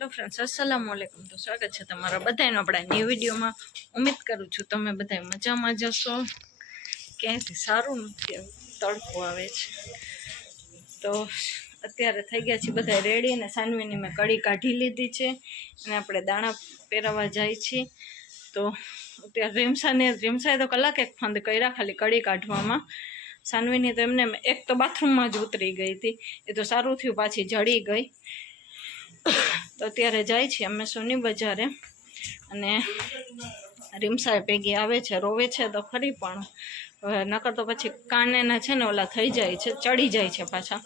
Hello friends, અસલામુ અલૈકુમ। તો સ્વાગત છે તમારા બધાનું આપણા ન્યૂ વિડીયોમાં। ઉમ્મીદ કરું છું તમે બધા મજામાં જશો। ક્યાંયથી સારું નથી, તડકો આવે છે। તો અત્યારે થઈ ગયા છે બધા રેડી, અને સાનવીની મેં કડી કાઢી લીધી છે અને આપણે દાણા પહેરાવા જાય છીએ। તો અત્યારે રીમસાએ તો કલાક એક ફંદ કર્યા ખાલી કડી કાઢવામાં। સાનવીની તો એમને એક તો બાથરૂમમાં જ ઉતરી ગઈ હતી, એ તો સારું થયું પાછી જડી ગઈ। તો અત્યારે જાય છે અમે સોની બજારે, અને રીમસા ભેગી આવે છે, રોવે છે તો ખરી, પણ નકર તો પછી કાનેના છે ને ઓલા થઈ જાય છે, ચડી જાય છે પાછા।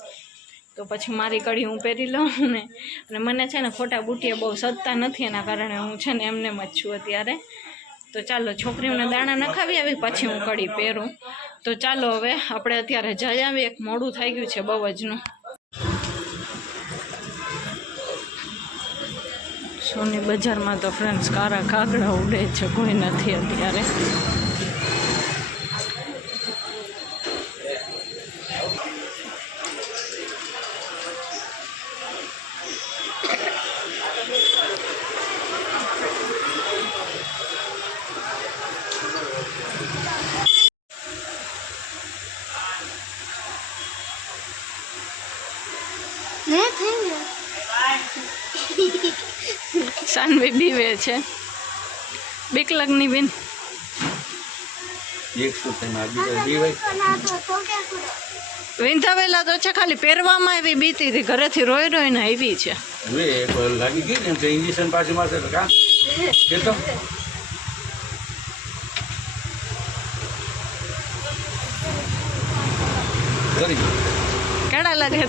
તો પછી મારી કડી હું પહેરી લઉં ને, અને મને છે ને ખોટા બુટીએ બહુ સજતા નથી, એના કારણે હું છે ને એમને જ છું અત્યારે। તો ચાલો છોકરીઓને દાણા નખાવી આવી પછી હું કડી પહેરું। તો ચાલો હવે આપણે અત્યારે જઈ આવીએ, એક મોડું થઈ ગયું છે બહુ જનું। સોની બજારમાં તો ફ્રેન્ડ્સ કારા કાગડા ઉડે છે, કોઈ નથી અત્યારે। સાનવી બીવે છે, બીક લગની બેન। વિંધાવેલા તો છે, ખાલી પહેરવામાં એવી બીતી હતી, ઘરેથી રોઈ રોઈને આવી છે। લાગી ગઈ ને ઇન્જેક્શન પાછું મારશે તો કામ કેતો કેડા લાગે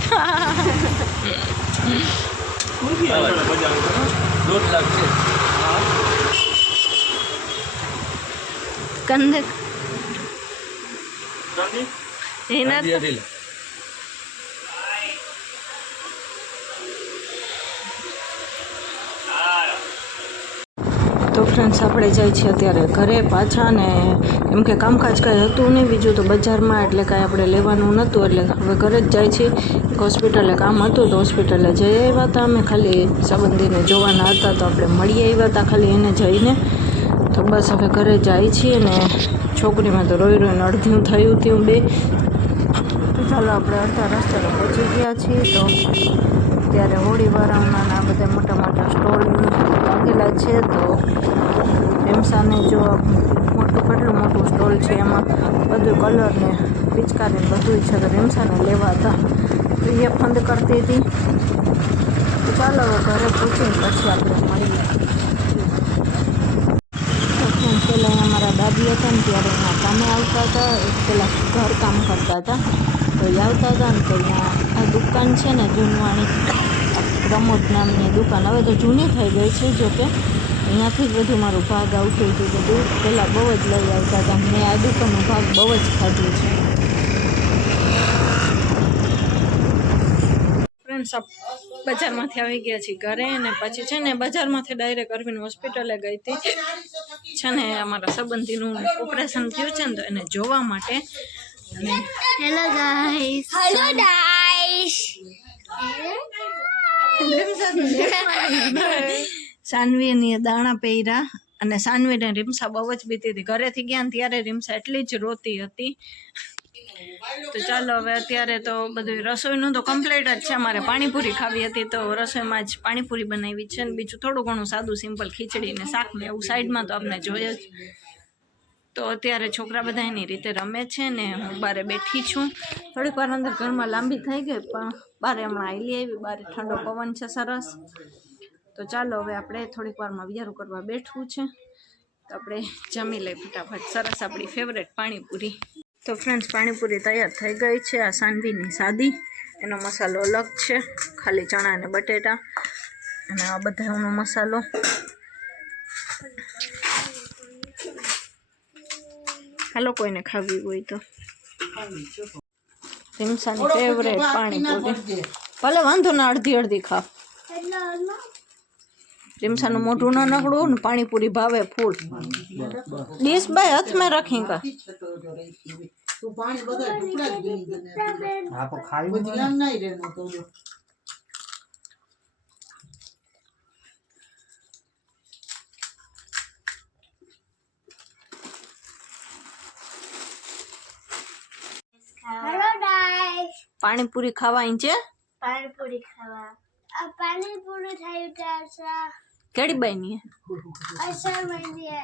કંદે એના તો ફ્રેન્ડ્સ આપણે જાય છીએ અત્યારે ઘરે પાછા, ને એમ કે કામકાજ કાંઈ હતું નહીં બીજું તો બજારમાં, એટલે કાંઈ આપણે લેવાનું નહોતું, એટલે હવે ઘરે જ જાય છીએ। હોસ્પિટલે કામ હતું તો હોસ્પિટલે જઈ આવ્યા હતા અમે, ખાલી સંબંધીને જોવાના હતા તો આપણે મળી આવ્યા હતા ખાલી એને જઈને। તો બસ હવે ઘરે જાય છીએ, ને છોકરીમાં તો રોઈ રોઈને અડધ્યું થયું હતું બે। તો ચાલો આપણે અડધા રસ્તે પહોંચી ગયા છીએ। તો ત્યારે હોળીવાળાના બધા મોટા મોટા સ્ટોલ લાગેલા છે। તો રીમસાને જો કેટલું મોટું સ્ટોલ છે, એમાં બધું કલર ને પિચકારી બધું છે, તો રીમસાને લેવા હતા તો એ ફંદ કરતી હતી। તો ચાલો હવે ઘરે પૂછીને પછી આપણે મળીએ। પહેલાં અમારા દાદી હતા ને ત્યારે એના કામે આવતા હતા, પહેલાં ઘર કામ કરતા હતા, તો એ આવતા હતા ને તો અહીંયા આ દુકાન છે ને જૂનવાણી પ્રમોદ નામની દુકાન, હવે તો જૂની થઈ ગઈ છે, જોકે અહીંયાથી જ બધું મારું ભાગ આવતું હતું બધું, પહેલાં બહુ જ લઈ આવતા હતા। મેં આ દુકાનનો ભાગ બહુ જ ખાધું છે ફ્રેન્ડ્સ। બજારમાંથી આવી ગયા છીએ ઘરે, અને પછી છે ને બજારમાંથી ડાયરેક્ટ અરવિંદ હોસ્પિટલે ગઈ હતી, છે ને અમારા સંબંધીનું ઓપરેશન થયું છે ને તો એને જોવા માટે। Hello guys, hello guys. સાનવીને દાણા પહેર્યા, અને સાનવીને રીમસા બહુ જ બીતી હતી, ઘરેથી ગયા ને ત્યારે રીમસા એટલી જ રોતી હતી। તો ચાલો હવે અત્યારે તો બધું રસોઈનું તો કમ્પ્લીટ જ છે, અમારે પાણીપુરી ખાવી હતી તો રસોઈમાં જ પાણીપુરી બનાવી છે, ને બીજું થોડું ઘણું સાદું સિમ્પલ ખીચડી ને શાક ને એવું સાઈડમાં તો આપણે જોઈએ જ। તો અત્યારે છોકરા બધા એની રીતે રમે છે, ને હું બારે બેઠી છું। થોડીક વાર અંદર ઘરમાં લાંબી થઈ ગઈ, પણ બારે હમણાં આવેલી આવી, બારે ઠંડો પવન છે સરસ। તો ચાલો હવે આપણે થોડીક વારમાં વિયારું કરવા બેઠવું છે, તો આપણે જમી લઈ ફટાફટ સરસ આપણી ફેવરેટ પાણીપુરી। તો ફ્રેન્ડ્સ પાણીપુરી તૈયાર થઈ ગઈ છે, આ સાનવીની સાદી, એનો મસાલો અલગ છે, ખાલી ચણા અને બટેટા, અને આ બધાનો મસાલો। હાલો કોઈને ખાવી હોય તો, રીમસાની ફેવરેટ પાણીપુરી, ભલે વાંધો ના અડધી અડધી ખાવ। રીમસાનું મોઢું ન નકળું ને પાણીપુરી ભાવે ફૂલ। ડીશ બાય હાથમાં રાખી કા પાણીપુરી ખાવા અહીં છે પાણીપુરી ખાવા આ પાણીપુરી થયું ત્યાં કેડી બની અસર મળી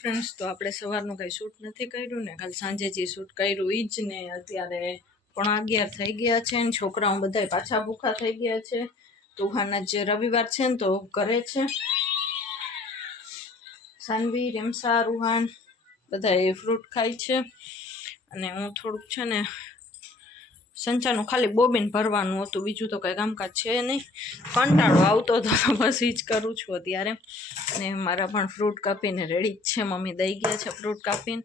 ફ્રેન્ડ્સ તો આપણે સવારનું કઈ શૂટ નથી કર્યું ને કાલ સાંજે જે શૂટ કર્યું ઈ જ ને અત્યારે 11:30 થઈ ગયા છે ને છોકરાઓ બધા પાછા ભૂખા થઈ ગયા છે તુહાના જે રવિવાર છે ને તો કરે છે સાનવી રેમસા રૂહાન બધા ફ્રૂટ ખાય છે અને હું થોડુંક છે ને સંચાનું ખાલી બોબીન ભરવાનું હતું બીજું તો કંઈ કામકાજ છે નહીં કંટાળો આવતો હતો તો બસ એ જ કરું છું અત્યારે અને મારા પણ ફ્રૂટ કાપીને રેડી જ છે મમ્મી દઈ ગયા છે ફ્રૂટ કાપીને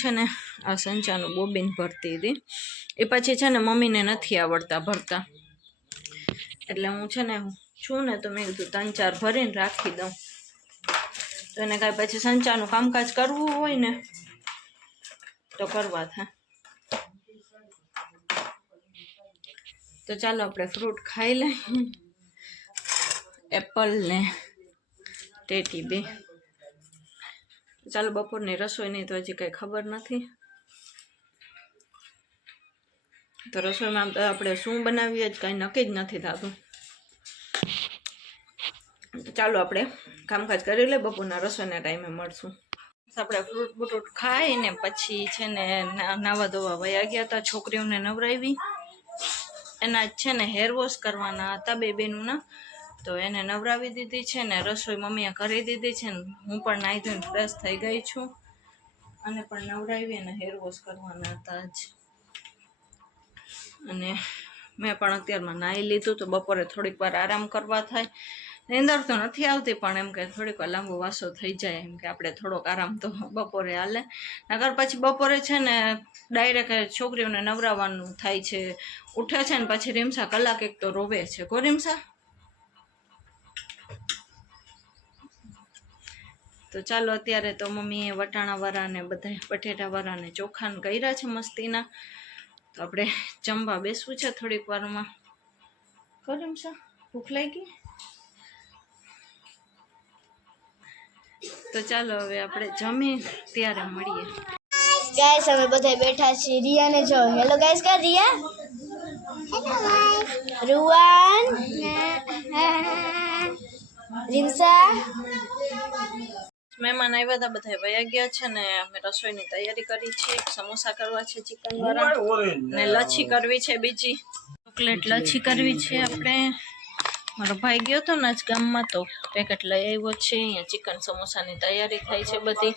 છે ને આ સંચાનું બોબીન ભરતી હતી એ પછી છે ને મમ્મીને નથી આવડતા ભરતા એટલે હું છે ને છું ને તો મેં કીધું 3-4 ભરીને રાખી દઉં તો એને કાંઈ પછી સંચાનું કામકાજ કરવું હોય ને તો કરવા થાય તો ચાલો આપણે ફ્રૂટ ખાઈ લઈએ એપલ ને ટેટી બે ચાલો બપોરની રસોઈની તો હજી કંઈ ખબર નથી તો રસોઈમાં આમ તો આપણે શું બનાવીએ જ કાંઈ નક્કી જ નથી થતું તો ચાલો આપણે કામકાજ કરી લે બપોરના રસોઈના ટાઈમે મળશું આપણે ફ્રૂટ બૂટ ખાઈને પછી છે ને નાવા ધોવા વયા ગયા હતા છોકરીઓને નવરાવી એના છે ને હેર વોશ કરવાના હતા બેબીનું તો એને નવરાવી દીધી છે ને રસોઈ મમ્મીએ કરી દીધી છે ને હું પણ નાહી ધોઈને ફ્રેશ થઈ ગઈ છું અને પણ નવરાવી અને હેર વોશ કરવાના હતા જ અને મેં પણ અત્યારમાં નાહી લીધું તો બપોરે થોડીક વાર આરામ કરવા થાય નીંદર તો નથી આવતી પણ એમ કે થોડીક વાર લાંબો વાસો થઈ જાય એમ કે આપણે થોડોક આરામ તો બપોરે હાલે નકર પછી બપોરે છે ને ડાયરેક્ટ છોકરીઓને નવરાવવાનું થાય છે ઉઠે છે ને પછી રીમસા કલાક એક તો રોવે છે કો રીમસા તો ચાલો અત્યારે તો મમ્મીએ વટાણાવાળા ને બધા બટેટાવાળા ને ચોખાને કર્યા છે મસ્તીના તો આપણે જમવા બેસવું છે થોડીક વારમાં કો રીમસા ભૂખ લાગી તો ચાલો હવે આપણે જમી ત્યારે મળીએ ગાઈસ અમે બધા બેઠા છીએ રિયાને જો હેલો ગાઈસ કા રિયા રૂવાન રીમસા મહેમાન આવ્યા હતા બધા વયા ગયા છે ને અમે રસોઈની તૈયારી કરી છે સમોસા કરવા છે ચિકન વાળા ને લચ્છી કરવી છે બીજી ચોકલેટ લચ્છી કરવી છે આપણે મારો ભાઈ ગયો હતો ને આજ ગામમાં તો પેકેટ લઈ આવ્યો છે અહીંયા ચિકન સમોસાની તૈયારી થાય છે બધી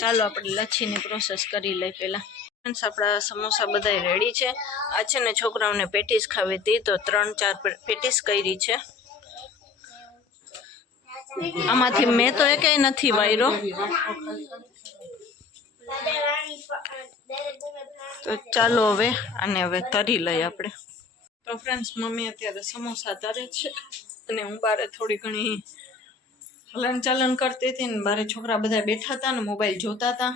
ચાલો આપણે લચ્છીની પ્રોસેસ કરી લઈ પહેલા આપણા સમોસા બધા રેડી છે આ છે ને છોકરાઓને પેટીસ ખાવી હતી તો 3-4 પેટીસ કરી છે આમાંથી મેં તો એકેય નથી વાયરો તો ચાલો હવે આને હવે તરી લઈએ આપણે તો ફ્રેન્ડ્સ મમ્મી અત્યારે સમોસા તરે છે અને હું બારે થોડી ઘણી હલનચલન કરતી હતી ને બારે છોકરા બધા બેઠા હતા ને મોબાઈલ જોતા હતા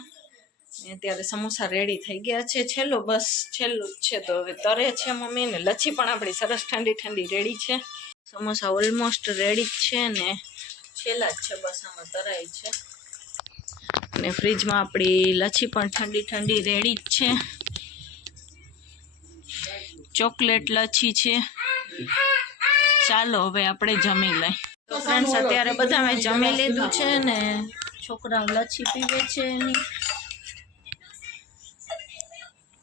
અત્યારે સમોસા રેડી થઈ ગયા છે છેલ્લું જ છે તો હવે તરે છે મમ્મી ને લચ્છી પણ આપણી સરસ ઠંડી રેડી છે સમોસા ઓલમોસ્ટ રેડી જ છે ને છેલ્લા જ છે બસ આમાં તરાય છે અને ફ્રીજમાં આપણી લચ્છી પણ ઠંડી રેડી જ છે ચોકલેટ લચ્છી છે ચાલો હવે આપણે જમી લઈ તો ફ્રેન્ડ્સ અત્યારે બધા મેં જમી લીધું છે ને છોકરાઓ લચ્છી પીવે છે એની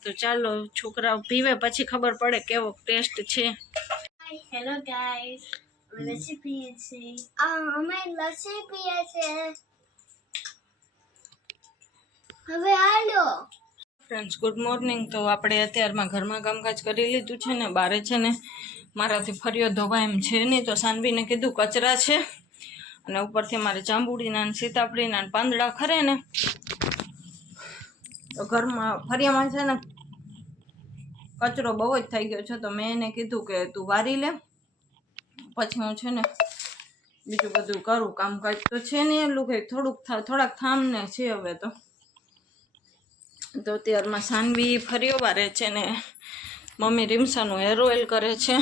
તો ચાલો છોકરાઓ પીવે પછી ખબર પડે કેવો ટેસ્ટ છે હેલો ગાઈસ અમે લસ્સી પીએ છીએ અમે લસ્સી પીએ છીએ હવે હાલો ફ્રેન્ડ્સ ગુડ મોર્નિંગ તો આપણે અત્યારમાં ઘરમાં કામકાજ કરી લીધું છે ને બારે છે ને મારાથી ફરિયો ધોવા એમ છે નહીં તો સાનવીને કીધું કચરા છે અને ઉપરથી મારે જાંબુડીના ને સીતાફળીના ને પાંદડા ખરે ને તો ઘરમાં ફરિયામાં છે ને કચરો બહુ જ થઈ ગયો છે તો મેં એને કીધું કે તું વારી લે પછી હું છે ને બીજું બધું કરું કામકાજ તો છે ને એટલું કંઈક થોડાક થામને છે હવે તો અત્યારમાં સાનવી ફરિયો વારે છે ને મમ્મી રીમસાનું હેર ઓઇલ કરે છે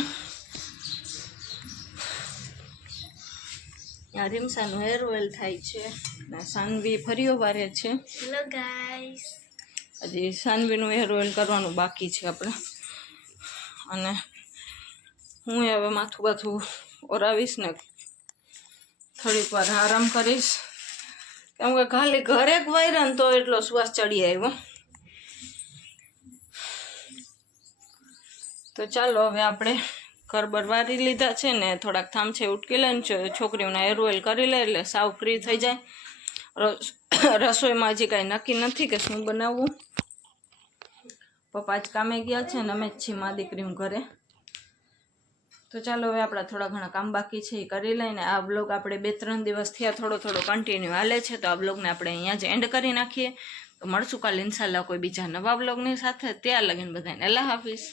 આ રીમસાનું હેર ઓઇલ થાય છે ને સાનવી ફરીઓ વારે છે. Hello guys. હજી સાનવીનું હેર ઓઇલ કરવાનું બાકી છે આપણે. અને હું હવે માથું બાથું ઓરાવીશ ને થોડીક વાર આરામ કરીશ, કેમ કે ખાલી ઘરે જ વાયરા ને તો એટલો શ્વાસ ચડી આવ્યો. તો ચાલો હવે આપણે ઘર બરવારી લીધા છે ને થોડાક થામછે ઉટકી લઈને છોકરીઓના હેર ઓઇલ કરી લે એટલે સાવ ફ્રી થઈ જાય. રસોઈમાં હજી કાંઈ નક્કી નથી કે શું બનાવવું. પપ્પા જ કામે ગયા છે ને અમે જ છીએ મા દીકરીનું ઘરે. તો ચાલો હવે આપણા થોડા ઘણા કામ બાકી છે એ કરી લઈને આ બ્લોગ આપણે 2-3 દિવસ થયા થોડો કન્ટિન્યુ હાલે છે. તો આ બ્લોગને આપણે અહીંયા જ એન્ડ કરી નાખીએ. તો મળશું કાલે ઇન્શાલ્લાહ કોઈ બીજા નવા બ્લોગની સાથે. ત્યાં લગીને બધાને અલ્લાહ હાફિઝ.